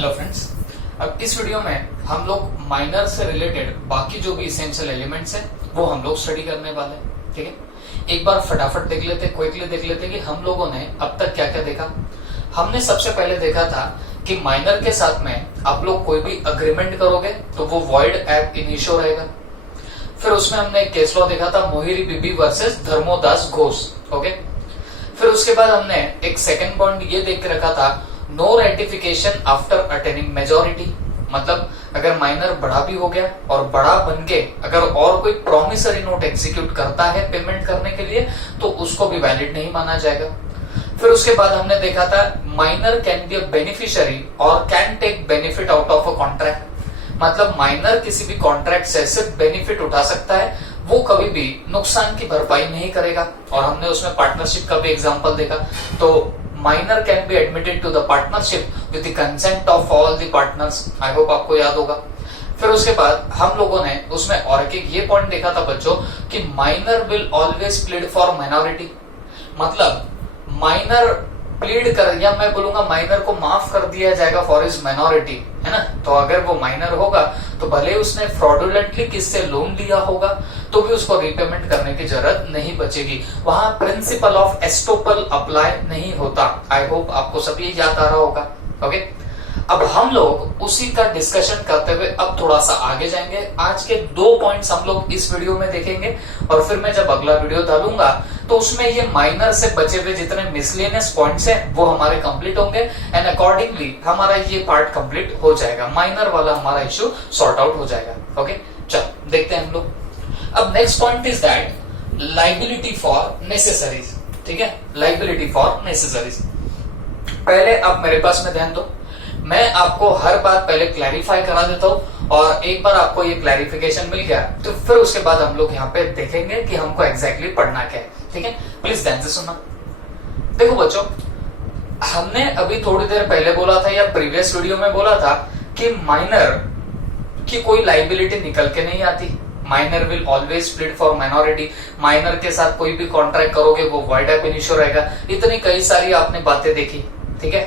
Hello friends, अब इस video में हम लोग माइनर से रिलेटेड बाकी जो भी इसेंशियल एलिमेंट्स हैं वो हम लोग स्टडी करने वाले हैं। ठीक है, एक बार फटाफट देख लेते, क्विकली देख लेते कि हम लोगों ने अब तक क्या क्या देखा। हमने सबसे पहले देखा था कि माइनर के साथ में आप लोग कोई भी अग्रीमेंट करोगे तो वो वॉइड एब इनिशियो रहेगा। फिर उसमें हमने एक केस लॉ देखा था, मोहिरी बीबी वर्सेस धर्मोदास घोष। ओके, फिर उसके बाद हमने एक सेकंड पॉइंट ये देख के रखा था, no ratification after attaining majority. मतलब अगर माइनर बड़ा भी हो गया और बड़ा बन के अगर और कोई प्रॉमिसरी नोट एग्जीक्यूट करता है पेमेंट करने के लिए तो उसको भी वैलिड नहीं माना जाएगा। फिर उसके बाद हमने देखा था, minor can be a beneficiary और can take benefit out of a contract. मतलब माइनर किसी भी कॉन्ट्रैक्ट से सिर्फ बेनिफिट उठा सकता है, वो कभी भी नुकसान की भरपाई नहीं करेगा। और हमने उसमें पार्टनरशिप का भी एग्जांपल देखा। तो minor can be admitted to the partnership with the consent of all the partners. I hope आपको याद होगा। फिर उसके बाद हम लोगों ने उसमें और एक ये पॉइंट देखा था बच्चों कि minor will always plead for minority. मतलब माइनर प्लीड कर, या मैं बोलूंगा माइनर को माफ कर दिया जाएगा फॉर हिज माइनॉरिटी, है ना। तो अगर वो माइनर होगा तो भले उसने फ्रॉडुलेंटली किससे लोन लिया होगा तो भी उसको रीपेमेंट करने की जरूरत नहीं बचेगी। वहां प्रिंसिपल ऑफ एस्टोपल अप्लाई नहीं होता। आई होप आपको सब ये याद आ रहा होगा। ओके, अब हम लोग उसी का डिस्कशन करते हुए अब थोड़ा सा आगे जाएंगे। आज के 2 पॉइंट्स हम लोग इस वीडियो में देखेंगे और फिर मैं जब अगला वीडियो डालूंगा तो उसमें ये माइनर से बचे हुए जितने मिसलेनियस पॉइंट्स हैं वो हमारे कंप्लीट होंगे एंड अकॉर्डिंगली हमारा ये पार्ट कंप्लीट हो जाएगा। माइनर वाला हमारा इश्यू सॉर्ट आउट हो जाएगा। ओके, चल देखते हैं हम लोग। अब next point is that liability for necessaries. ठीक है, लाइबिलिटी फॉर नेसेसरीज। पहले आप मेरे पास में ध्यान दो, मैं आपको हर बात पहले क्लैरिफाई करा देता हूं और एक बार आपको ये क्लैरिफिकेशन मिल गया तो फिर उसके बाद हम लोग यहाँ पे देखेंगे कि हमको एग्जैक्टली पढ़ना क्या है। ठीक है, प्लीज ध्यान से सुनना। देखो बच्चों, हमने अभी थोड़ी देर पहले बोला था या प्रीवियस वीडियो में बोला था कि माइनर की कोई लाइबिलिटी निकल के नहीं आती। Minor will always plead for minority. Minor के साथ कोई भी कॉन्ट्रैक्ट करोगे वो वॉइड एब इनिशियो रहेगा। इतनी कई सारी आपने बातें देखी। ठीक है,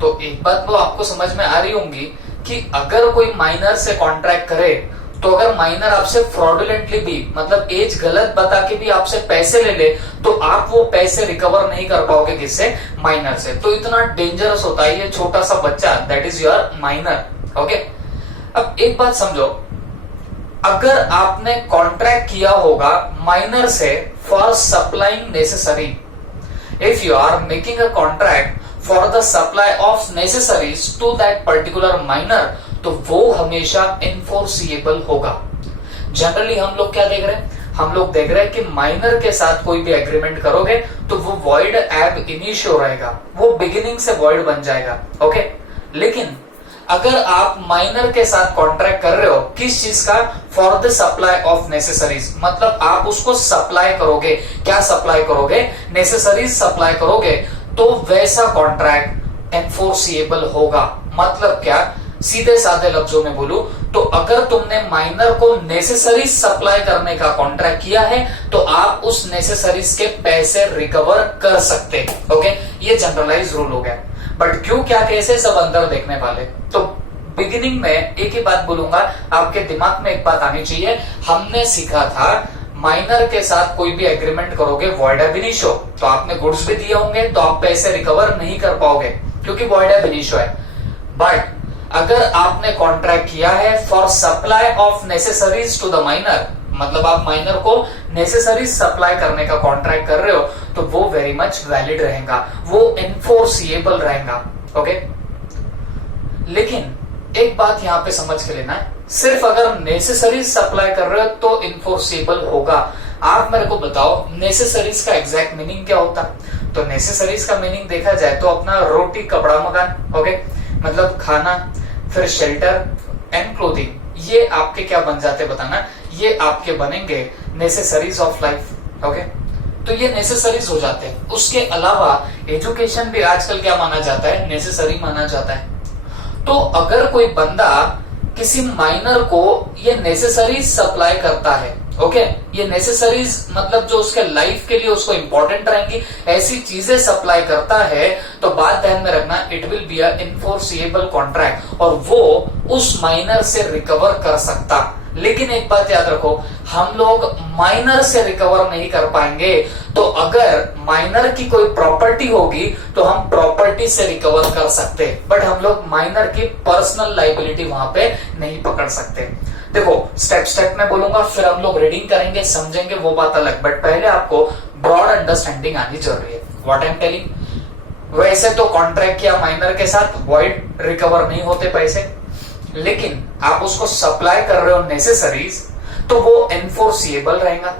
तो एक बात तो आपको समझ में आ रही होंगी कि अगर कोई माइनर से कॉन्ट्रैक्ट करे तो अगर माइनर आपसे फ्रॉडुलेंटली भी, मतलब एज गलत बता के भी आपसे पैसे ले ले तो आप वो पैसे रिकवर नहीं कर पाओगे किससे, माइनर से। तो इतना डेंजरस होता है ये छोटा सा बच्चा, that is your minor. Okay, अब एक बात समझो, अगर आपने कॉन्ट्रैक्ट किया होगा माइनर से for supplying necessary, if you are making a contract for the supply of necessaries to that particular minor, तो वो हमेशा इनफोर्सिएबल होगा। जनरली हम लोग क्या देख रहे हैं, हम लोग देख रहे हैं कि माइनर के साथ कोई भी एग्रीमेंट करोगे तो वो वॉइड एब इनिशियो रहेगा, वो बिगिनिंग से वॉइड बन जाएगा। ओके, लेकिन अगर आप माइनर के साथ कॉन्ट्रैक्ट कर रहे हो किस चीज का, for the supply of necessaries, मतलब आप उसको सप्लाई करोगे। क्या सप्लाई करोगे, नेसेसरीज सप्लाई करोगे, तो वैसा कॉन्ट्रैक्ट एनफोर्सिएबल होगा। मतलब क्या, सीधे साधे लफ्जों में बोलूं तो अगर तुमने माइनर को नेसेसरीज सप्लाई करने का कॉन्ट्रैक्ट किया है तो आप उस नेसेसरीज के पैसे रिकवर कर सकते। ओके, ये जनरलाइज रूल हो गया। बट क्यों, क्या कैसे, सब अंदर देखने वाले। तो बिगिनिंग में एक ही बात बोलूंगा, आपके दिमाग में एक बात आनी चाहिए। हमने सीखा था माइनर के साथ कोई भी एग्रीमेंट करोगे वॉइड एब इनिशियो, तो आपने गुड्स भी दिए होंगे तो आप पैसे रिकवर नहीं कर पाओगे क्योंकि वॉइड एब इनिशियो है। बट अगर आपने कॉन्ट्रैक्ट किया है for supply of necessaries to the minor, मतलब आप माइनर को नेसेसरीज सप्लाई करने का कॉन्ट्रैक्ट कर रहे हो तो वो वेरी मच वैलिड रहेगा, वो एनफोर्सिएबल रहेगा। ओके, लेकिन एक बात यहां पे समझ के लेना है, सिर्फ अगर नेसेसरीज सप्लाई कर रहे हो तो इनफोर्सिबल होगा। आप मेरे को बताओ नेसेसरीज का एग्जैक्ट मीनिंग क्या होता। तो नेसेसरीज का मीनिंग देखा जाए तो अपना रोटी कपड़ा मकान, ओके, मतलब खाना, फिर शेल्टर एंड क्लोथिंग, ये आपके क्या बन जाते बताना, ये आपके बनेंगे नेसेसरीज ऑफ लाइफ। ओके, तो ये नेसेसरीज हो जाते हैं। उसके अलावा एजुकेशन भी आजकल क्या माना जाता है, नेसेसरी माना जाता है। तो अगर कोई बंदा किसी माइनर को ये नेसेसरी सप्लाई करता है ओके ये नेसेसरीज मतलब जो उसके लाइफ के लिए उसको इंपॉर्टेंट रहेंगी ऐसी चीजें सप्लाई करता है, तो बात ध्यान में रखना, it will be a enforceable contract और वो उस माइनर से रिकवर कर सकता। लेकिन एक बात याद रखो, हम लोग माइनर से रिकवर नहीं कर पाएंगे, तो अगर माइनर की कोई प्रॉपर्टी होगी तो हम प्रॉपर्टी से रिकवर कर सकते, बट हम लोग माइनर की पर्सनल लाइबिलिटी वहां पे नहीं पकड़ सकते। देखो स्टेप में बोलूंगा, फिर हम लोग रीडिंग करेंगे, समझेंगे, वो बात अलग, बट पहले आपको ब्रॉड अंडरस्टैंडिंग आनी जरूरी है व्हाट आई एम टेलिंग। वैसे तो कॉन्ट्रैक्ट किया माइनर के साथ, वॉइड रिकवर नहीं होते पैसे, लेकिन आप उसको सप्लाई कर रहे हो नेसेसरीज, तो वो एनफोर्सिएबल रहेगा।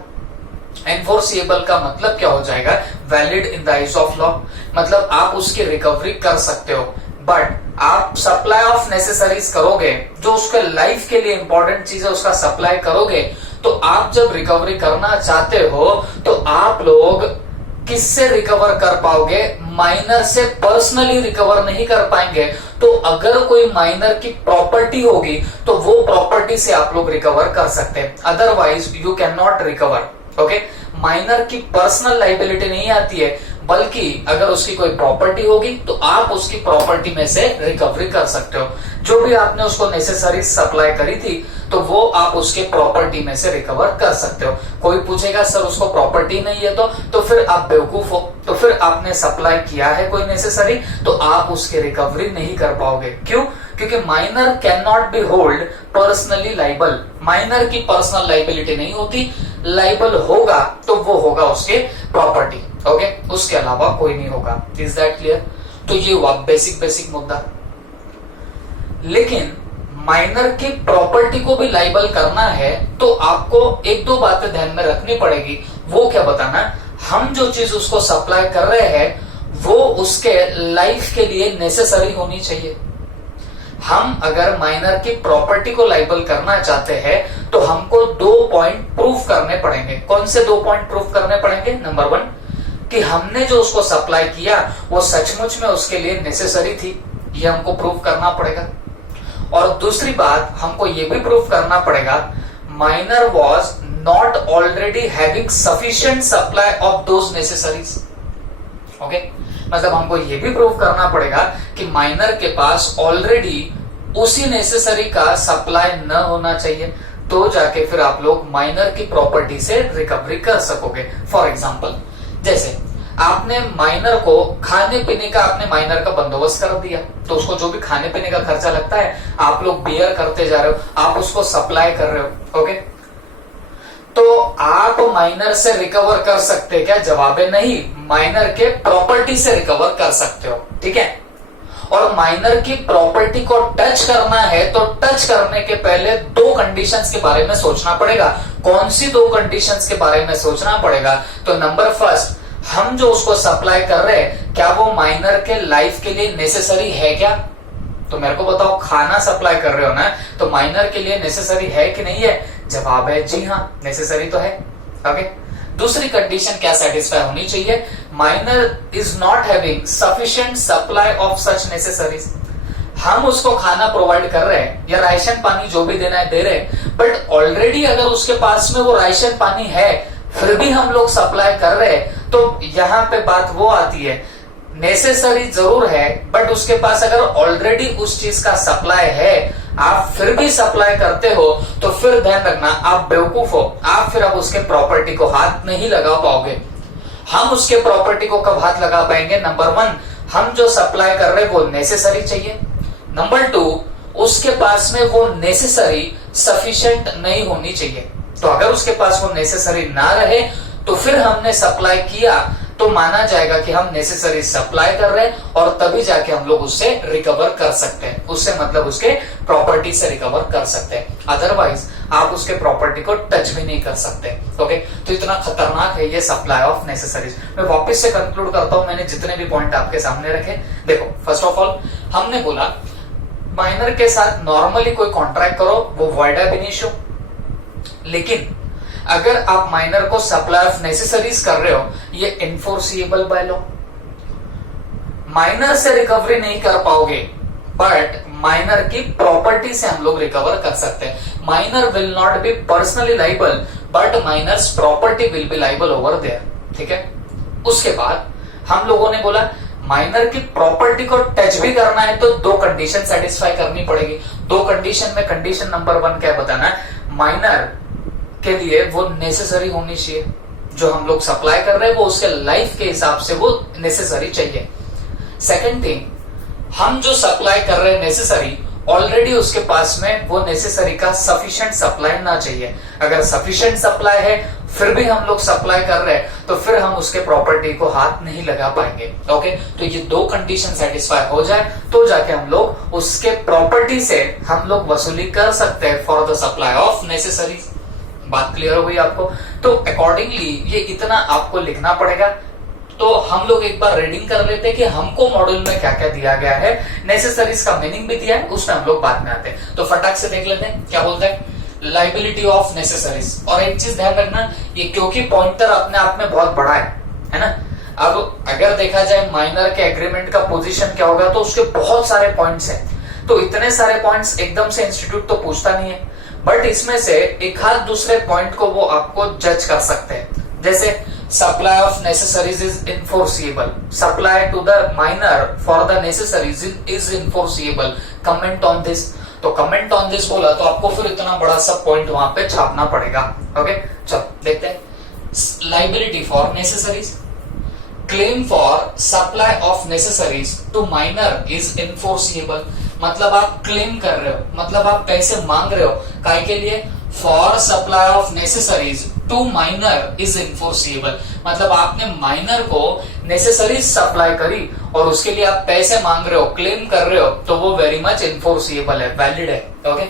एनफोर्सिएबल का मतलब क्या हो जाएगा, valid in the eyes of law, मतलब आप उसकी रिकवरी कर सकते हो। बट आप सप्लाई ऑफ नेसेसरीज करोगे, जो उसके लाइफ के लिए इंपॉर्टेंट चीज है उसका सप्लाई करोगे, तो आप जब रिकवरी करना चाहते हो तो आप लोग किससे रिकवर कर पाओगे, माइनर से पर्सनली रिकवर नहीं कर पाएंगे। तो अगर कोई माइनर की प्रॉपर्टी होगी तो वो प्रॉपर्टी से आप लोग रिकवर कर सकते हैं, otherwise you can not recover. Okay, minor की पर्सनल लाइबिलिटी नहीं आती है, बल्कि अगर उसकी कोई प्रॉपर्टी होगी तो आप उसकी प्रॉपर्टी में से रिकवरी कर सकते हो। जो भी आपने उसको नेसेसरी सप्लाई करी थी तो वो आप उसके प्रॉपर्टी में से रिकवर कर सकते हो। कोई पूछेगा सर उसको प्रॉपर्टी नहीं है तो फिर आप बेवकूफ हो, तो फिर आपने सप्लाई किया है कोई नेसेसरी तो आप उसकी रिकवरी नहीं कर पाओगे। क्यों? क्योंकि minor can not be hold personally liable, minor की पर्सनल लाइबिलिटी नहीं होती, लाइबल होगा तो वो होगा उसके प्रॉपर्टी। ओके, उसके अलावा कोई नहीं होगा। Is that clear? तो ये हुआ बेसिक मुद्दा। लेकिन माइनर की प्रॉपर्टी को भी लाइबल करना है तो आपको एक दो बातें ध्यान में रखनी पड़ेगी। वो क्या बताना, हम जो चीज उसको सप्लाई कर रहे हैं वो उसके लाइफ के लिए नेसेसरी होनी चाहिए। हम अगर माइनर की प्रॉपर्टी को लाइबल करना चाहते हैं तो हमको 2 पॉइंट प्रूफ करने पड़ेंगे। कौन से 2 पॉइंट प्रूफ करने पड़ेंगे? नंबर 1 कि हमने जो उसको सप्लाई किया वो सचमुच में उसके लिए नेसेसरी थी, ये हमको प्रूफ करना पड़ेगा। और दूसरी बात हमको ये भी प्रूफ करना पड़ेगा, minor was not already having sufficient supply of those necessaries. Okay, मतलब हमको ये भी प्रूफ करना पड़ेगा कि माइनर के पास ऑलरेडी उसी नेसेसरी का सप्लाई न होना चाहिए, तो जाके फिर आप लोग माइनर की प्रॉपर्टी से रिकवरी कर सकोगे। फॉर एग्जाम्पल, जैसे आपने माइनर को खाने पीने का आपने माइनर का बंदोबस्त कर दिया, तो उसको जो भी खाने पीने का खर्चा लगता है आप लोग बियर करते जा रहे हो, आप उसको सप्लाई कर रहे हो। ओके, तो आप माइनर से रिकवर कर सकते क्या? जवाब है नहीं, माइनर के प्रॉपर्टी से रिकवर कर सकते हो। ठीक है, और माइनर की प्रॉपर्टी को टच करना है तो टच करने के पहले 2 कंडीशंस के बारे में सोचना पड़ेगा। कौन सी 2 कंडीशंस के बारे में सोचना पड़ेगा? तो नंबर फर्स्ट, हम जो उसको सप्लाई कर रहे हैं क्या वो माइनर के लाइफ के लिए नेसेसरी है क्या? तो मेरे को बताओ, खाना सप्लाई कर रहे हो ना, तो माइनर के लिए नेसेसरी है कि नहीं है? जवाब है जी हाँ, नेसेसरी तो है। ओके, दूसरी कंडीशन क्या सेटिस्फाई होनी चाहिए? Minor is not having sufficient supply of such necessaries. हम उसको खाना प्रोवाइड कर रहे हैं या राशन पानी जो भी देना है दे रहे हैं, बट ऑलरेडी अगर उसके पास में वो राशन पानी है फिर भी हम लोग सप्लाई कर रहे हैं, तो यहाँ पे बात वो आती है, नेसेसरी जरूर है बट उसके पास अगर ऑलरेडी उस चीज का सप्लाई है, आप फिर भी सप्लाई करते हो, तो फिर ध्यान रखना आप बेवकूफ हो, आप फिर अब उसके प्रॉपर्टी को हाथ नहीं लगा पाओगे। हम उसके प्रॉपर्टी को कब हाथ लगा पाएंगे? नंबर 1, हम जो सप्लाई कर रहे हैं वो नेसेसरी चाहिए। नंबर 2, उसके पास में वो नेसेसरी सफिशिएंट नहीं होनी चाहिए। तो अगर उसके पास वो नेसेसरी ना रहे तो फिर हमने सप्लाई किया तो माना जाएगा कि हम नेसेसरी सप्लाई कर रहे हैं और तभी जाके हम लोग उससे रिकवर कर सकते हैं, उससे मतलब उसके प्रॉपर्टी से रिकवर कर सकते हैं, अदरवाइज आप उसके प्रॉपर्टी को टच भी नहीं कर सकते। ओके, तो इतना खतरनाक है ये सप्लाई ऑफ नेसेसरीज। मैं वापस से कंक्लूड करता हूं, मैंने जितने भी पॉइंट आपके सामने रखे। देखो, फर्स्ट ऑफ ऑल हमने बोला माइनर के साथ नॉर्मली कोई कॉन्ट्रैक्ट करो वो वॉइड एब इनिशियो, लेकिन अगर आप माइनर को सप्लाई ऑफ नेसेसरीज कर रहे हो ये इनफोर्सिएबल बाय लॉ। माइनर से रिकवरी नहीं कर पाओगे बट माइनर की प्रॉपर्टी से हम लोग रिकवर कर सकते हैं। Minor will not be personally liable but minor's property will be liable over there. ठीक है, उसके बाद हम लोगों ने बोला माइनर की प्रॉपर्टी को टच भी करना है तो दो कंडीशन सेटिस्फाई करनी पड़ेगी। दो कंडीशन में कंडीशन नंबर 1 क्या बताना है, माइनर के लिए वो नेसेसरी होनी चाहिए, जो हम लोग सप्लाई कर रहे हैं वो उसके लाइफ के हिसाब से वो नेसेसरी चाहिए। सेकंड थिंग, हम जो सप्लाई कर रहे हैं नेसेसरी, ऑलरेडी उसके पास में वो नेसेसरी का सफिशिएंट सप्लाई ना चाहिए। अगर सफिशिएंट सप्लाई है फिर भी हम लोग सप्लाई कर रहे हैं तो फिर हम उसके प्रॉपर्टी को हाथ नहीं लगा पाएंगे। ओके, तो ये दो कंडीशन सेटिस्फाई हो जाए तो जाके हम लोग उसके प्रॉपर्टी से हम लोग वसूली कर सकते हैं for the supply of necessary. बात क्लियर हो गई आपको? तो अकॉर्डिंगली ये इतना आपको लिखना पड़ेगा। तो हम लोग एक बार रीडिंग कर लेते हैं कि हमको मॉड्यूल में क्या क्या दिया गया है, नेसेसरीज का मीनिंग भी दिया है, उसमें हम लोग बाद में आते हैं। तो फटाक से देख लेते हैं क्या बोलता है, लाइबिलिटी ऑफ नेसेसरीज। और एक चीज ध्यान रखना, ये क्योंकि पॉइंटर अपने आप में बहुत बड़ा है ना। अब अगर देखा जाए माइनर के एग्रीमेंट का पोजीशन क्या होगा तो उसके बहुत सारे पॉइंट्स हैं। तो इतने सारे पॉइंट्स एकदम से इंस्टीट्यूट तो पूछता नहीं है, बट इसमें से एक हाथ दूसरे पॉइंट को वो आपको जज कर सकते हैं। जैसे supply of necessaries is enforceable, supply to the minor for the necessaries is enforceable, comment on this. तो कमेंट ऑन दिस बोला तो आपको फिर इतना बड़ा सा पॉइंट वहां पे छापना पड़ेगा। ओके, चलो देखते हैं। Liability for necessaries, claim for supply of necessaries to minor is enforceable. मतलब आप क्लेम कर रहे हो, मतलब आप पैसे मांग रहे हो, काय के लिए, for supply of necessaries to minor is enforceable. मतलब आपने माइनर को नेसेसरीज सप्लाई करी और उसके लिए आप पैसे मांग रहे हो, क्लेम कर रहे हो, तो वो वेरी मच इनफोर्सिएबल है, वैलिड है। Okay,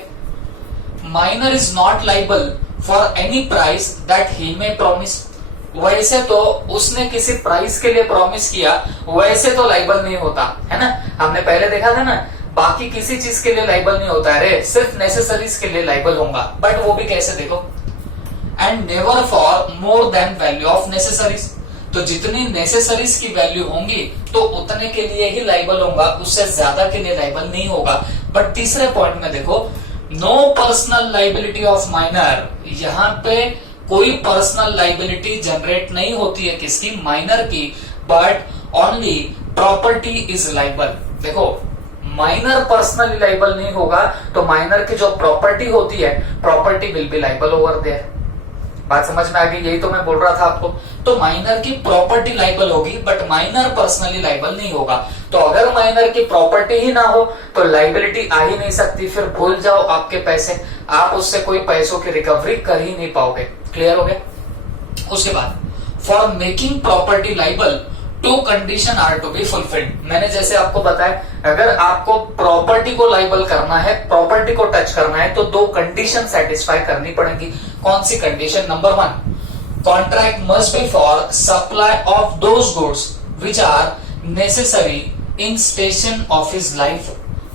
minor is not liable for any price that he may promise. वैसे तो उसने किसी प्राइस के लिए प्रॉमिस किया, वैसे तो लाइबल नहीं होता है ना। हमने पहले देखा था ना, बाकी किसी चीज के लिए लाइबल नहीं होता है, सिर्फ नेसेसरीज के लिए लाइबल होगा। बट वो भी कैसे, देखो, and never for more than value of necessaries. तो जितनी नेसेसरीज की वैल्यू होंगी तो उतने के लिए ही लाइबल होगा, उससे ज्यादा के लिए लाइबल नहीं होगा। बट तीसरे पॉइंट में देखो, no personal liability of minor, यहाँ पे कोई पर्सनल लाइबिलिटी जनरेट नहीं होती है किसकी, माइनर की, but only property is liable. देखो, माइनर पर्सनली लाइबल नहीं होगा तो माइनर की जो प्रॉपर्टी होती है, property will be liable over there. बात समझ में आ गई? यही तो मैं बोल रहा था आपको। तो माइनर की प्रॉपर्टी लाइबल होगी बट माइनर पर्सनली लाइबल नहीं होगा। तो अगर माइनर की प्रॉपर्टी ही ना हो तो लाइबिलिटी आ ही नहीं सकती, फिर भूल जाओ आपके पैसे, आप उससे कोई पैसों की रिकवरी कर ही नहीं पाओगे। क्लियर हो गया? उसके बाद, for making property liable two condition are to be fulfilled. मैंने जैसे आपको बताया, अगर आपको प्रॉपर्टी को लाइबल करना है, प्रॉपर्टी को टच करना है, तो दो कंडीशन सेटिस्फाई करनी पड़ेगी। कौन सी condition? Number 1, contract must be for supply of those goods which are necessary in station of his life.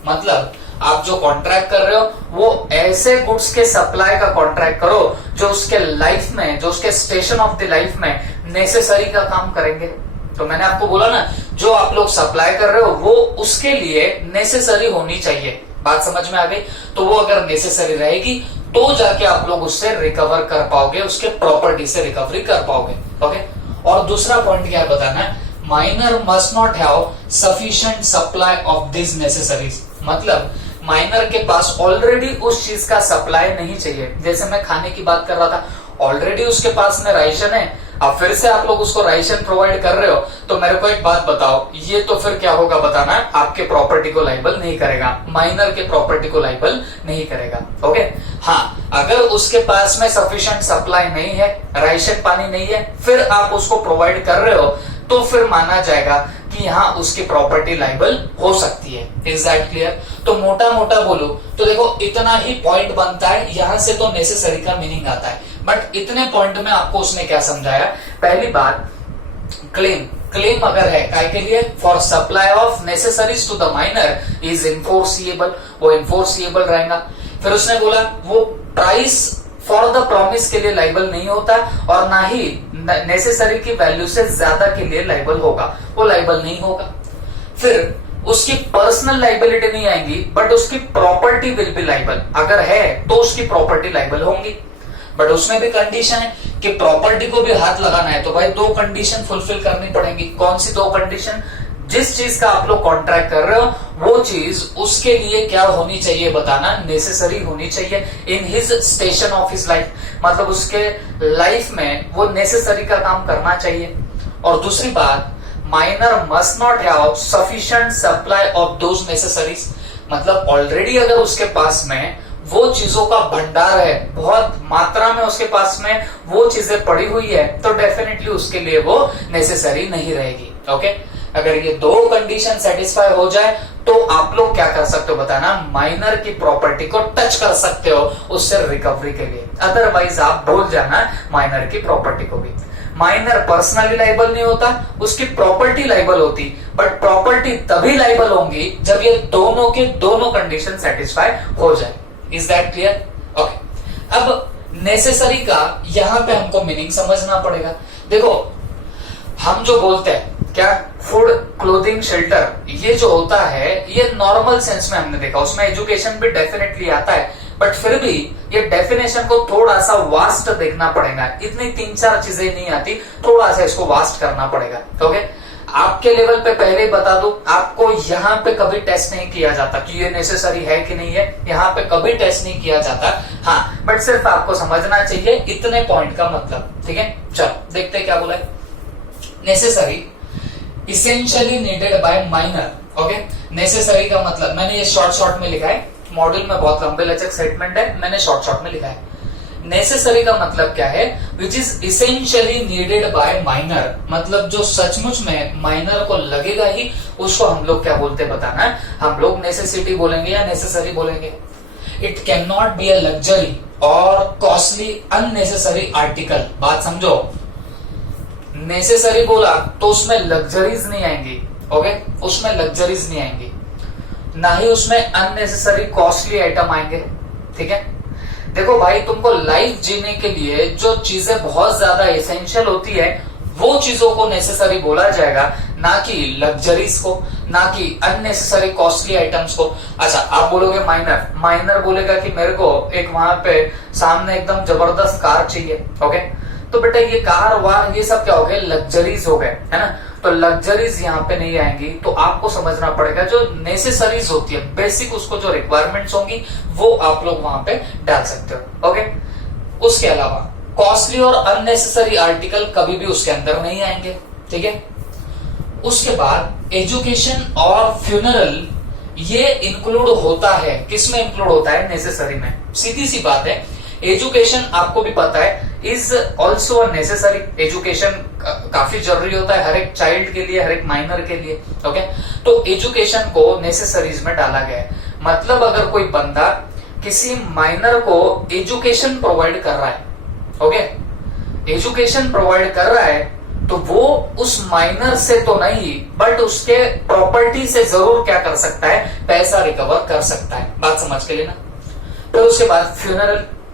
मतलब आप जो कॉन्ट्रैक्ट कर रहे हो वो ऐसे गुड्स के सप्लाई का कॉन्ट्रैक्ट करो जो उसके लाइफ में, जो उसके स्टेशन ऑफ द लाइफ में नेसेसरी का काम करेंगे। तो मैंने आपको बोला ना, जो आप लोग सप्लाई कर रहे हो वो उसके लिए नेसेसरी होनी चाहिए। बात समझ में आ गई? तो वो अगर नेसेसरी रहेगी तो जाके आप लोग उससे रिकवर कर पाओगे, उसके प्रॉपर्टी से रिकवरी कर पाओगे। ओके, और दूसरा पॉइंट क्या बताना है, minor must not have sufficient supply of this necessaries. मतलब माइनर के पास ऑलरेडी उस चीज का सप्लाई नहीं चाहिए। जैसे मैं खाने की बात कर रहा था, ऑलरेडी उसके पास में राशन है, अब फिर से आप लोग उसको राशन प्रोवाइड कर रहे हो, तो मेरे को एक बात बताओ, ये तो फिर क्या होगा बताना, आपके प्रॉपर्टी को लाइबल नहीं करेगा, माइनर के प्रॉपर्टी को लाइबल नहीं करेगा। ओके, हाँ, अगर उसके पास में सफिशिएंट सप्लाई नहीं है, राशन पानी नहीं है, फिर आप उसको प्रोवाइड कर रहे हो, तो फिर माना जाएगा कि यहाँ उसकी प्रॉपर्टी लाइबल हो सकती है। Is that clear? तो मोटा मोटा बोलो तो देखो, इतना ही पॉइंट बनता है, यहां से तो नेसेसरी का मीनिंग आता है। बट इतने पॉइंट में आपको उसने क्या समझाया? पहली बात, क्लेम अगर है काय के लिए, for supply of necessaries to the minor is enforceable, वो इनफोर्सिएबल रहेगा। फिर उसने बोला वो प्राइस फॉर द प्रॉमिस के लिए लाइबल नहीं होता और ना ही नेसेसरी की वैल्यू से ज्यादा के लिए लाइबल होगा, वो लाइबल नहीं होगा। फिर उसकी पर्सनल लाइबिलिटी नहीं आएंगी बट उसकी प्रॉपर्टी विल बी लाइबल। अगर है तो उसकी प्रॉपर्टी लाइबल होंगी, बट उसमें भी कंडीशन है कि प्रॉपर्टी को भी हाथ लगाना है, तो भाई दो कंडीशन फुलफिल करनी पड़ेगी। कौन सी दो कंडीशन? जिस चीज का आप लोग कॉन्ट्रैक्ट कर रहे हो वो चीज उसके लिए क्या होनी चाहिए बताना, नेसेसरी होनी चाहिए in his station of his life, मतलब उसके लाइफ में वो नेसेसरी का काम करना चाहिए। और दूसरी बात, minor must not have sufficient supply of those necessaries, मतलब ऑलरेडी अगर उसके पास में वो चीजों का भंडार है, बहुत मात्रा में उसके पास में वो चीजें पड़ी हुई है, तो डेफिनेटली उसके लिए वो नेसेसरी नहीं रहेगी। ओके, अगर ये दो कंडीशन सेटिस्फाई हो जाए तो आप लोग क्या कर सकते हो बताना, माइनर की प्रॉपर्टी को टच कर सकते हो उससे रिकवरी के लिए, अदरवाइज आप भूल जाना माइनर की प्रॉपर्टी को भी। माइनर पर्सनली लाइबल नहीं होता, उसकी प्रॉपर्टी लाइबल होती, बट प्रॉपर्टी तभी लाइबल होंगी जब ये दोनों के दोनों कंडीशन सेटिस्फाई हो जाए। Is that clear? ओके, अब नेसेसरी का यहां पे हमको मीनिंग समझना पड़ेगा। देखो, हम जो बोलते हैं क्या, फूड, क्लोथिंग, शेल्टर, ये जो होता है ये नॉर्मल सेंस में हमने देखा, उसमें एजुकेशन भी डेफिनेटली आता है, बट फिर भी ये डेफिनेशन को थोड़ा सा वास्ट देखना पड़ेगा, इतनी 3-4 चीजें नहीं आती, थोड़ा सा इसको वास्ट करना पड़ेगा। ओके, आपके लेवल पे पहले ही बता दूं, आपको यहाँ पे कभी टेस्ट नहीं किया जाता कि ये नेसेसरी है कि नहीं है, यहाँ पे कभी टेस्ट नहीं किया जाता। हाँ, बट सिर्फ आपको समझना चाहिए इतने पॉइंट का मतलब। ठीक है, चलो देखते हैं क्या बोला है। Necessary essentially needed bye minor. Okay, necessary का मतलब मैंने ये शॉर्ट में लिखा है, मॉड्यूल में बहुत लंबे लचक स्टेटमेंट है, मैंने शॉर्ट में लिखा है। नेसेसरी का मतलब क्या है, which is essentially needed bye minor, मतलब जो सचमुच में माइनर को लगेगा ही, उसको हम लोग क्या बोलते हैं बताना है, हम लोग नेसेसिटी बोलेंगे या नेसेसरी बोलेंगे। It can not be a luxury और कॉस्टली अननेसेसरी आर्टिकल। बात समझो, नेसेसरी बोला तो उसमें लग्जरीज नहीं आएंगी। ओके, उसमें लग्जरीज नहीं आएंगी, ना ही उसमें अननेसेसरी कॉस्टली आइटम आएंगे। ठीक है, देखो भाई, तुमको लाइफ जीने के लिए जो चीजें बहुत ज्यादा एसेंशियल होती है वो चीजों को नेसेसरी बोला जाएगा, ना कि लग्जरीज को, ना कि अननेसेसरी कॉस्टली आइटम्स को। अच्छा, आप बोलोगे माइनर बोलेगा कि मेरे को एक वहां पे सामने एकदम जबरदस्त कार चाहिए। ओके, तो बेटा ये कार वार ये सब क्या हो गए, लग्जरीज हो गए, है ना। तो लग्जरीज यहाँ पे नहीं आएंगी, तो आपको समझना पड़ेगा जो नेसेसरीज होती है, बेसिक उसको जो रिक्वायरमेंट्स होंगी वो आप लोग वहां पे डाल सकते हो। ओके, उसके अलावा कॉस्टली और अननेसेसरी आर्टिकल कभी भी उसके अंदर नहीं आएंगे। ठीक है, उसके बाद एजुकेशन और फ्यूनरल ये इंक्लूड होता है, किसमें इंक्लूड होता है, नेसेसरी में। सीधी सी बात है, एजुकेशन आपको भी पता है is also a necessary. Education काफी जरूरी होता है हर एक चाइल्ड के लिए, हर एक माइनर के लिए। ओके, तो एजुकेशन को नेसेसरीज में डाला गया है, मतलब अगर कोई बंदा किसी माइनर को एजुकेशन प्रोवाइड कर रहा है, ओके, एजुकेशन प्रोवाइड कर रहा है, तो वो उस माइनर से तो नहीं बट उसके प्रॉपर्टी से जरूर क्या कर सकता है, पैसा रिकवर कर सकता है। बात समझ के लेना। फिर उसके बाद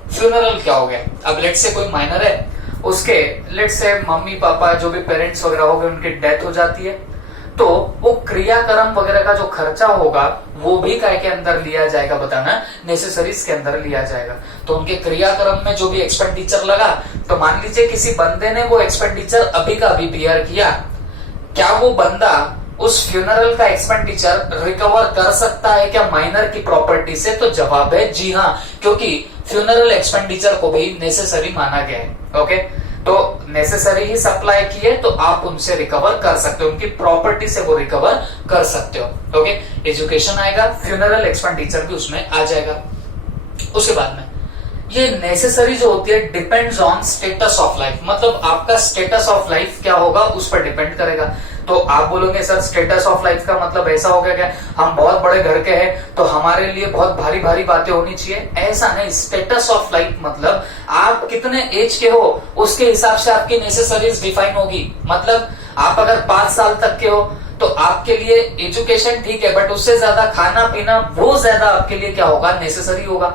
फ्यूनरल क्या हो गया, अब लेट से कोई माइनर है, उसके लेट से मम्मी पापा जो भी पेरेंट्स वगैरह हो गए उनकी डेथ हो जाती है, तो वो क्रियाक्रम वगैरह का जो खर्चा होगा वो भी काय के अंदर लिया जाएगा बताना, नेसेसरीज के अंदर लिया जाएगा। तो उनके क्रियाक्रम में जो भी एक्सपेंडिचर लगा, तो मान लीजिए किसी बंदे ने वो एक्सपेंडिचर अभी का अभी बियर किया, क्या वो बंदा उस फ्यूनरल का एक्सपेंडिचर रिकवर कर सकता है क्या माइनर की प्रॉपर्टी से? तो जवाब है जी हाँ, क्योंकि फ्यूनरल एक्सपेंडिचर को भी नेसेसरी माना गया है। ओके, तो नेसेसरी ही सप्लाई की है तो आप उनसे रिकवर कर सकते हो, उनकी प्रॉपर्टी से वो रिकवर कर सकते हो। ओके, एजुकेशन आएगा, फ्यूनरल एक्सपेंडिचर भी उसमें आ जाएगा। उसके बाद में ये नेसेसरी जो होती है depends on status of life, मतलब आपका स्टेटस ऑफ लाइफ क्या होगा उस पर डिपेंड करेगा। तो आप बोलोगे सर स्टेटस ऑफ लाइफ का मतलब ऐसा हो गया क्या हम बहुत बड़े घर के हैं तो हमारे लिए बहुत भारी भारी बातें होनी चाहिए? ऐसा नहीं। स्टेटस ऑफ लाइफ मतलब आप कितने एज के हो उसके हिसाब से आपकी नेसेसरीज डिफाइन होगी। मतलब आप अगर 5 साल तक के हो तो आपके लिए एजुकेशन ठीक है, बट उससे ज्यादा खाना पीना वो ज्यादा आपके लिए क्या होगा, नेसेसरी होगा।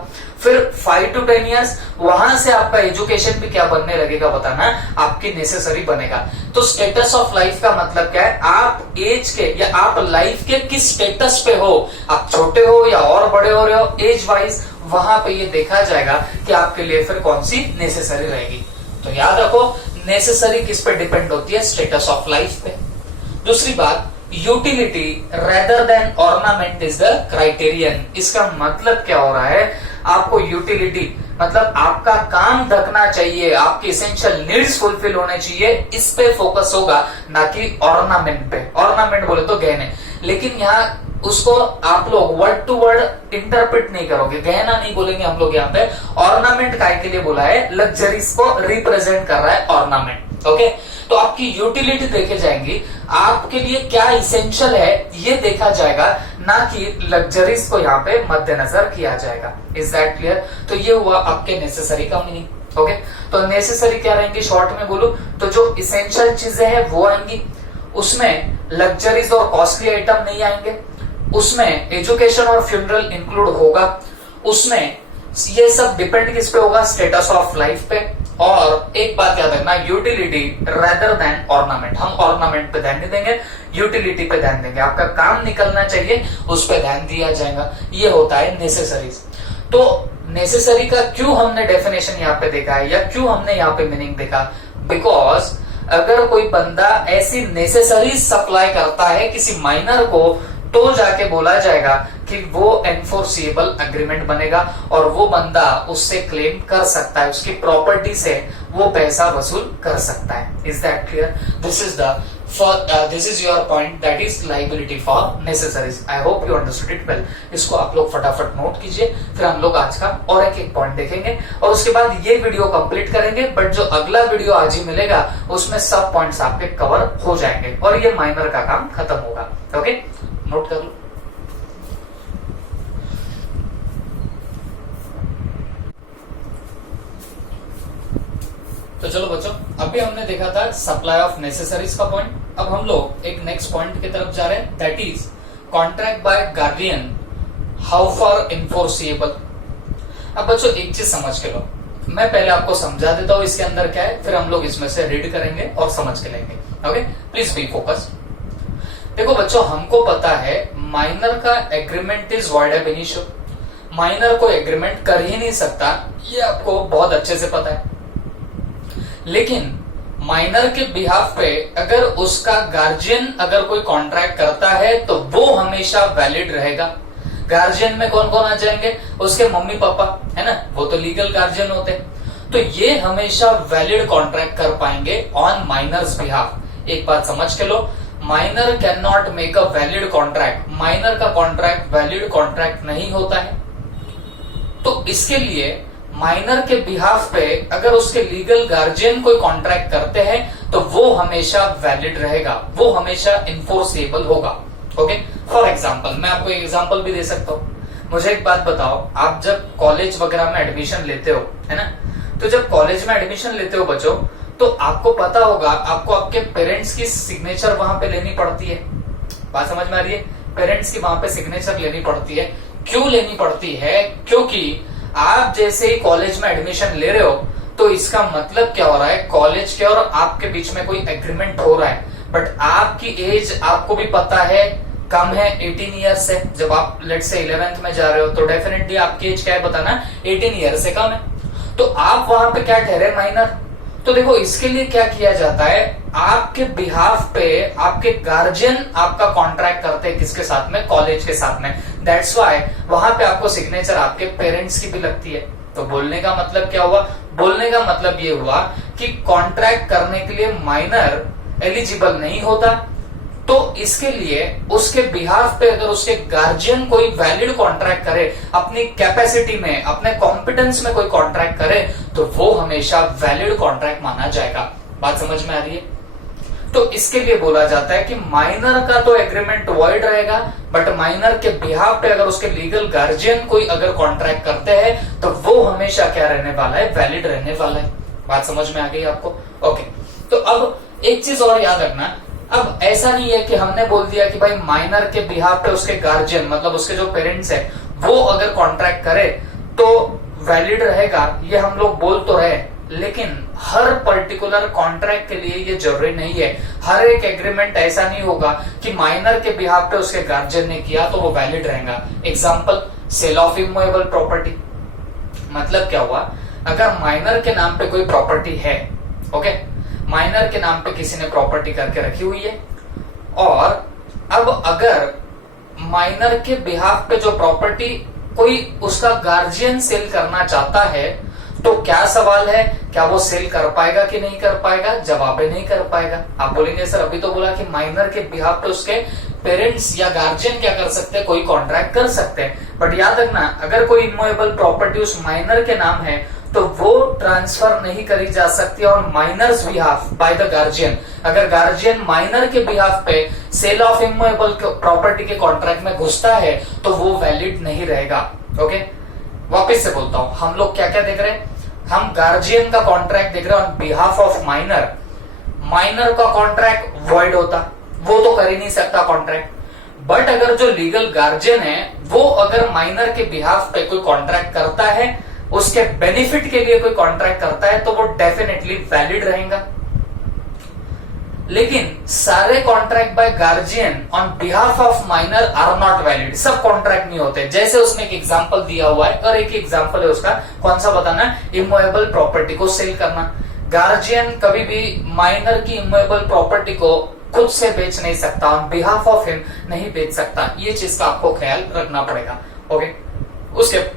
फिर 5 to 10 ईयर्स वहां से आपका एजुकेशन भी क्या बनने लगेगा बताना, आपकी नेसेसरी बनेगा। तो स्टेटस ऑफ लाइफ का मतलब क्या है, आप एज के या आप लाइफ के किस स्टेटस पे हो, आप छोटे हो या और बड़े हो रहे हो एज वाइज, वहां पे ये देखा जाएगा कि आपके लिए फिर कौन सी नेसेसरी रहेगी। तो याद रखो, नेसेसरी किस पे डिपेंड होती है? स्टेटस ऑफ लाइफ पे। दूसरी बात, utility rather than ornament is the criterion. इसका मतलब क्या हो रहा है? आपको यूटिलिटी मतलब आपका काम धकना चाहिए, आपकी इसेंशियल नीड्स फुलफिल होने चाहिए, इस पे फोकस होगा, ना कि ऑर्नामेंट पे। ऑर्नामेंट बोले तो गहने, लेकिन यहाँ उसको आप लोग वर्ड टू वर्ड इंटरप्रेट नहीं करोगे, गहना नहीं बोलेंगे हम लोग यहाँ पे। ऑर्नामेंट काय के लिए बोला है? लग्जरीज को रिप्रेजेंट कर रहा है ऑर्नामेंट। ओके, तो आपकी यूटिलिटी देखे जाएंगी, आपके लिए क्या इसेंशियल है ये देखा जाएगा, ना कि लग्जरीज को यहाँ पे मद्देनजर किया जाएगा। Is that clear? तो ये हुआ आपके नेसेसरी का मीनिंग। ओके, तो नेसेसरी क्या रहेंगे शॉर्ट में बोलूं तो जो इसेंशियल चीजें हैं वो आएंगी, उसमें लग्जरीज और कॉस्टली आइटम नहीं आएंगे, उसमें एजुकेशन और फ्यूनरल इंक्लूड होगा, उसमें ये सब डिपेंड किस पे होगा? स्टेटस ऑफ लाइफ पे। और एक बात याद रखना, यूटिलिटी रेदर देन ऑर्नामेंट। हम ऑर्नामेंट पे ध्यान नहीं देंगे, यूटिलिटी पे ध्यान देंगे। आपका काम निकलना चाहिए, उस पे ध्यान दिया जाएगा। ये होता है नेसेसरीज। तो नेसेसरी का क्यों हमने डेफिनेशन यहाँ पे देखा है, या क्यों हमने यहाँ पे मीनिंग देखा? बिकॉज अगर कोई बंदा ऐसी नेसेसरीज सप्लाई करता है किसी माइनर को, तो जाके बोला जाएगा कि वो एनफोर्सिएबल एग्रीमेंट बनेगा और वो बंदा उससे क्लेम कर सकता है, उसकी प्रॉपर्टी से वो पैसा वसूल कर सकता है। Is that clear? This is your point, that is liability for necessaries. I hope you understood it well. इसको आप लोग फटाफट नोट कीजिए, फिर हम लोग आज का और एक पॉइंट देखेंगे और उसके बाद ये वीडियो कंप्लीट करेंगे। बट जो अगला वीडियो आज ही मिलेगा उसमें सब पॉइंट्स आपके कवर हो जाएंगे और ये माइनर का काम खत्म होगा। ओके, नोट कर लो। तो चलो बच्चों, अभी हमने देखा था सप्लाई ऑफ नेसेसरीज का पॉइंट। अब हम लोग एक नेक्स्ट पॉइंट की तरफ जा रहे हैं, that is contract by guardian, how for enforceable. अब बच्चों एक चीज समझ के लो, मैं पहले आपको समझा देता हूं इसके अंदर क्या है, फिर हम लोग इसमें से रीड करेंगे और समझ के लेंगे। Okay, please be focus. देखो बच्चों, हमको पता है माइनर का एग्रीमेंट इज वॉइड एब इनिशियो। माइनर को एग्रीमेंट कर ही नहीं सकता, ये आपको बहुत अच्छे से पता है। लेकिन माइनर के बिहाफ पे अगर उसका गार्जियन अगर कोई कॉन्ट्रैक्ट करता है तो वो हमेशा वैलिड रहेगा। गार्जियन में कौन कौन आ जाएंगे? उसके मम्मी पापा, है ना, वो तो लीगल गार्जियन होते हैं। तो ये हमेशा वैलिड कॉन्ट्रैक्ट कर पाएंगे ऑन माइनर्स बिहाफ। एक बात समझ के लो, minor can not make a valid contract. Minor का कॉन्ट्रैक्ट वैलिड कॉन्ट्रैक्ट नहीं होता है। तो इसके लिए माइनर के बिहाफ पे अगर उसके लीगल गार्जियन कोई कॉन्ट्रैक्ट करते हैं तो वो हमेशा वैलिड रहेगा, वो हमेशा इन्फोर्सेबल होगा। ओके, फॉर एग्जाम्पल मैं आपको एक एग्जाम्पल भी दे सकता हूँ। मुझे एक बात बताओ, आप जब कॉलेज वगैरह में एडमिशन लेते हो, है ना, तो जब कॉलेज में एडमिशन लेते हो बच्चों, तो आपको पता होगा आपको आपके पेरेंट्स की सिग्नेचर वहां पे लेनी पड़ती है। बात समझ में आ रही है? पेरेंट्स की वहां पे सिग्नेचर लेनी पड़ती है। क्यों लेनी पड़ती है? क्योंकि आप जैसे ही कॉलेज में एडमिशन ले रहे हो तो इसका मतलब क्या हो रहा है, कॉलेज के और आपके बीच में कोई एग्रीमेंट हो रहा है। बट आपकी एज आपको भी पता है कम है, 18 ईयर्स है। जब आप लेट्स से 11th में जा रहे हो तो डेफिनेटली आपकी एज क्या है बताना, 18 ईयर से कम है। तो आप वहां पे क्या ठहरे, माइनर। तो देखो इसके लिए क्या किया जाता है, आपके बिहाफ पे आपके गार्जियन आपका कॉन्ट्रैक्ट करते हैं किसके साथ में, कॉलेज के साथ में। दैट्स व्हाई वहां पे आपको सिग्नेचर आपके पेरेंट्स की भी लगती है। तो बोलने का मतलब क्या हुआ, बोलने का मतलब ये हुआ कि कॉन्ट्रैक्ट करने के लिए माइनर एलिजिबल नहीं होता। तो इसके लिए उसके बिहाफ पे अगर उसके गार्जियन कोई वैलिड कॉन्ट्रैक्ट करे, अपनी कैपेसिटी में, अपने कॉम्पिटेंस में कोई कॉन्ट्रैक्ट करे, तो वो हमेशा वैलिड कॉन्ट्रैक्ट माना जाएगा। बात समझ में आ रही है? तो इसके लिए बोला जाता है कि माइनर का तो एग्रीमेंट वॉइड रहेगा, बट माइनर के बिहाफ पे अगर उसके लीगल गार्जियन कोई अगर कॉन्ट्रैक्ट करते हैं तो वो हमेशा क्या रहने वाला है, वैलिड रहने वाला है। बात समझ में आ गई आपको? ओके, तो अब एक चीज और याद रखना, अब ऐसा नहीं है कि हमने बोल दिया कि भाई माइनर के बिहाफ पे उसके गार्जियन मतलब उसके जो पेरेंट्स है वो अगर कॉन्ट्रैक्ट करे तो वैलिड रहेगा, ये हम लोग बोल तो रहे, लेकिन हर पर्टिकुलर कॉन्ट्रैक्ट के लिए ये जरूरी नहीं है। हर एक एग्रीमेंट ऐसा नहीं होगा कि माइनर के बिहाफ पे उसके गार्जियन ने किया तो वो वैलिड रहेगा। Example, sale of immovable property. मतलब क्या हुआ, अगर माइनर के नाम पे कोई प्रॉपर्टी है, ओके, माइनर के नाम पे किसी ने प्रॉपर्टी करके रखी हुई है, और अब अगर माइनर के बिहाफ पे जो प्रॉपर्टी कोई उसका गार्जियन सेल करना चाहता है, तो क्या सवाल है, क्या वो सेल कर पाएगा कि नहीं कर पाएगा? जवाब है नहीं कर पाएगा। आप बोलेंगे सर अभी तो बोला कि माइनर के बिहाफ पे उसके पेरेंट्स या गार्जियन क्या कर सकते हैं, कोई कॉन्ट्रैक्ट कर सकते हैं, बट याद रखना अगर कोई इमूवेबल प्रॉपर्टी उस माइनर के नाम है तो वो ट्रांसफर नहीं करी जा सकती on minor's behalf by the guardian. अगर गार्जियन माइनर के बिहाफ पे सेल ऑफ इमूवेबल प्रॉपर्टी के कॉन्ट्रैक्ट में घुसता है तो वो वैलिड नहीं रहेगा। ओके, वापस से बोलता हूं, हम लोग क्या क्या देख रहे हैं, हम गार्जियन का कॉन्ट्रैक्ट देख रहे हैं on behalf of minor. Minor का कॉन्ट्रैक्ट वॉइड होता, वो तो कर ही नहीं सकता कॉन्ट्रैक्ट। बट अगर जो लीगल गार्जियन है वो अगर माइनर के बिहाफ पे कोई कॉन्ट्रैक्ट करता है, उसके बेनिफिट के लिए कोई कॉन्ट्रैक्ट करता है, तो वो डेफिनेटली वैलिड रहेगा। लेकिन सारे contract by guardian on behalf of minor are not valid, सब कॉन्ट्रैक्ट नहीं होते। जैसे उसने एक एग्जांपल दिया हुआ है, और एक एग्जांपल है उसका, कौन सा बताना, इमूवेबल प्रॉपर्टी को सेल करना। गार्जियन कभी भी माइनर की इमूवेबल प्रॉपर्टी को खुद से बेच नहीं सकता, ऑन बिहाफ ऑफ हिम नहीं बेच सकता। ये चीज का आपको ख्याल रखना पड़ेगा। ओके, उसके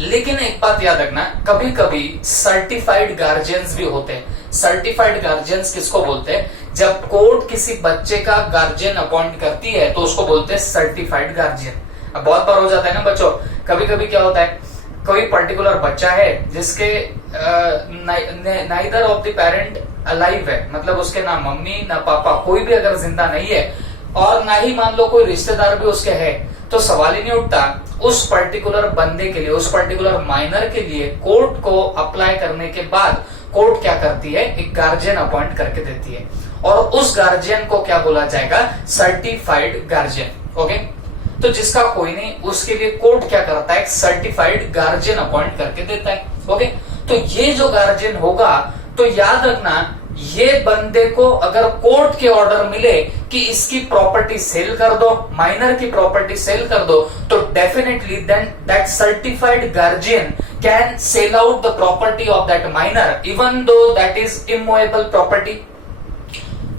लेकिन एक बात याद रखना, कभी कभी सर्टिफाइड गार्जियंस भी होते हैं। सर्टिफाइड गार्जियंस किसको बोलते हैं? जब कोर्ट किसी बच्चे का गार्जियन अपॉइंट करती है तो उसको बोलते हैं सर्टिफाइड गार्जियन। अब बहुत बार हो जाता है ना बच्चों, कभी कभी क्या होता है, कोई पर्टिकुलर बच्चा है जिसके neither of the parent alive है, मतलब उसके ना मम्मी ना पापा, कोई भी अगर जिंदा नहीं है, और ना ही मान लो कोई रिश्तेदार भी उसके है, तो सवाल ही नहीं उठता उस पर्टिकुलर बंदे के लिए, उस पर्टिकुलर माइनर के लिए कोर्ट को अप्लाई करने के बाद कोर्ट क्या करती है, एक गार्जियन अपॉइंट करके देती है, और उस गार्जियन को क्या बोला जाएगा, सर्टिफाइड गार्जियन। ओके, तो जिसका कोई नहीं उसके लिए कोर्ट क्या करता है, एक सर्टिफाइड गार्जियन अपॉइंट करके देता है। ओके, तो ये जो गार्जियन होगा, तो याद रखना ये बंदे को अगर कोर्ट के ऑर्डर मिले कि इसकी प्रॉपर्टी सेल कर दो, माइनर की प्रॉपर्टी सेल कर दो, तो definitely then that certified guardian can sell out the property of that minor even though that is immovable property.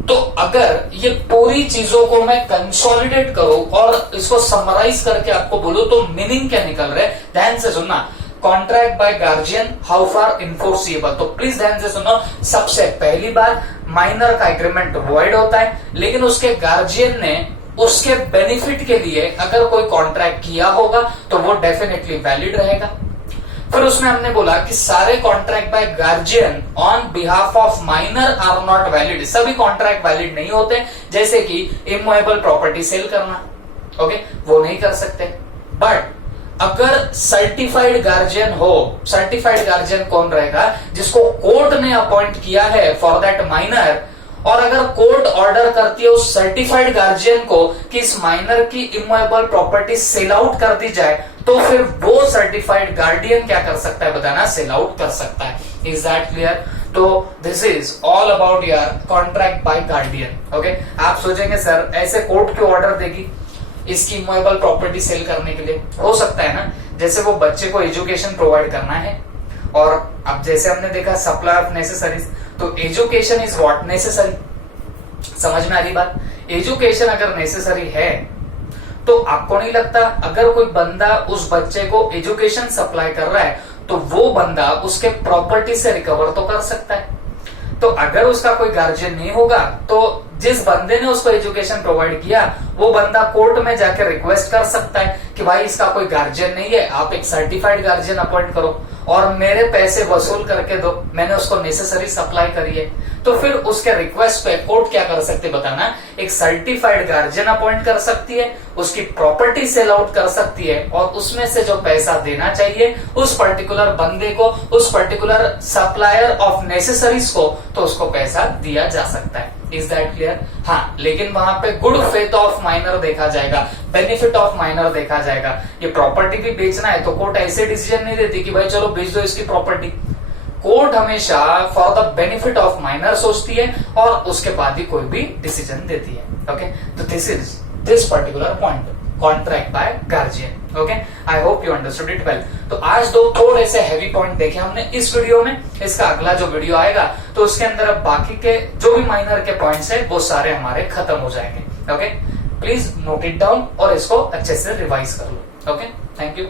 तो अगर ये पूरी चीजों को मैं कंसोलिडेट करूं और इसको समराइज करके आपको बोलूं तो मीनिंग क्या निकल रहा है, ध्यान से सुनना। Contract by guardian how far enforceable, तो प्लीज ध्यान से सुनो। सबसे पहली बात, माइनर का एग्रीमेंट वॉइड होता है, लेकिन उसके गार्जियन ने उसके बेनिफिट के लिए अगर कोई कॉन्ट्रैक्ट किया होगा तो वो डेफिनेटली वैलिड रहेगा। फिर उसमें हमने बोला कि सारे contract by guardian on behalf of minor are not valid, सभी कॉन्ट्रैक्ट वैलिड नहीं होते, जैसे कि इमूवेबल प्रॉपर्टी सेल करना, ओके, वो नहीं कर सकते। बट अगर सर्टिफाइड गार्जियन हो, सर्टिफाइड गार्जियन कौन रहेगा, जिसको कोर्ट ने अपॉइंट किया है फॉर दैट माइनर, और अगर कोर्ट ऑर्डर करती है उस सर्टिफाइड गार्जियन को कि इस माइनर की इमूवेबल प्रॉपर्टी सेल आउट कर दी जाए, तो फिर वो सर्टिफाइड गार्डियन क्या कर सकता है बताना, सेल आउट कर सकता है। Is that clear? तो this is all about your contract by guardian. Okay, आप सोचेंगे सर ऐसे कोर्ट क्यों ऑर्डर देगी इसकी इमूवेबल प्रॉपर्टी सेल करने के लिए? हो सकता है ना, जैसे वो बच्चे को एजुकेशन प्रोवाइड करना है, और अब जैसे हमने देखा सप्लाई ऑफ नेसेसरीज, तो एजुकेशन इज व्हाट, नेसेसरी। समझ में आ रही बात? एजुकेशन अगर नेसेसरी है तो आपको नहीं लगता अगर कोई बंदा उस बच्चे को एजुकेशन सप्लाई कर रहा है तो वो बंदा उसके प्रॉपर्टी से रिकवर तो कर सकता है। तो अगर उसका कोई गार्जियन नहीं होगा तो जिस बंदे ने उसको एजुकेशन प्रोवाइड किया वो बंदा कोर्ट में जाकर रिक्वेस्ट कर सकता है कि भाई इसका कोई गार्जियन नहीं है, आप एक सर्टिफाइड गार्जियन अपॉइंट करो और मेरे पैसे वसूल करके दो, मैंने उसको नेसेसरी सप्लाई करी है। तो फिर उसके रिक्वेस्ट पे कोर्ट क्या कर सकते बताना, एक सर्टिफाइड गार्जियन अपॉइंट कर सकती है, उसकी प्रॉपर्टी सेल आउट कर सकती है, और उसमें से जो पैसा देना चाहिए उस पर्टिकुलर बंदे को, उस पर्टिकुलर सप्लायर ऑफ नेसेसरीज को, तो उसको पैसा दिया जा सकता है। Is that clear? हाँ, लेकिन वहां पे गुड फेथ ऑफ माइनर देखा जाएगा, बेनिफिट ऑफ माइनर देखा जाएगा। ये प्रॉपर्टी भी बेचना है तो कोर्ट ऐसे डिसीजन नहीं देती कि भाई चलो बेच दो इसकी प्रॉपर्टी। कोर्ट हमेशा for the benefit of minor सोचती है और उसके बाद ही कोई भी डिसीजन देती है। ओके, तो this is this particular point. Contract by guardian. Okay, I hope you understood it well. तो आज दो थोड़े से हैवी पॉइंट देखे हमने इस वीडियो में। इसका अगला जो वीडियो आएगा तो उसके अंदर अब बाकी के जो भी माइनर के पॉइंट्स है वो सारे हमारे खत्म हो जाएंगे। Okay, please note it down और इसको अच्छे से रिवाइज कर लो। Okay, thank you.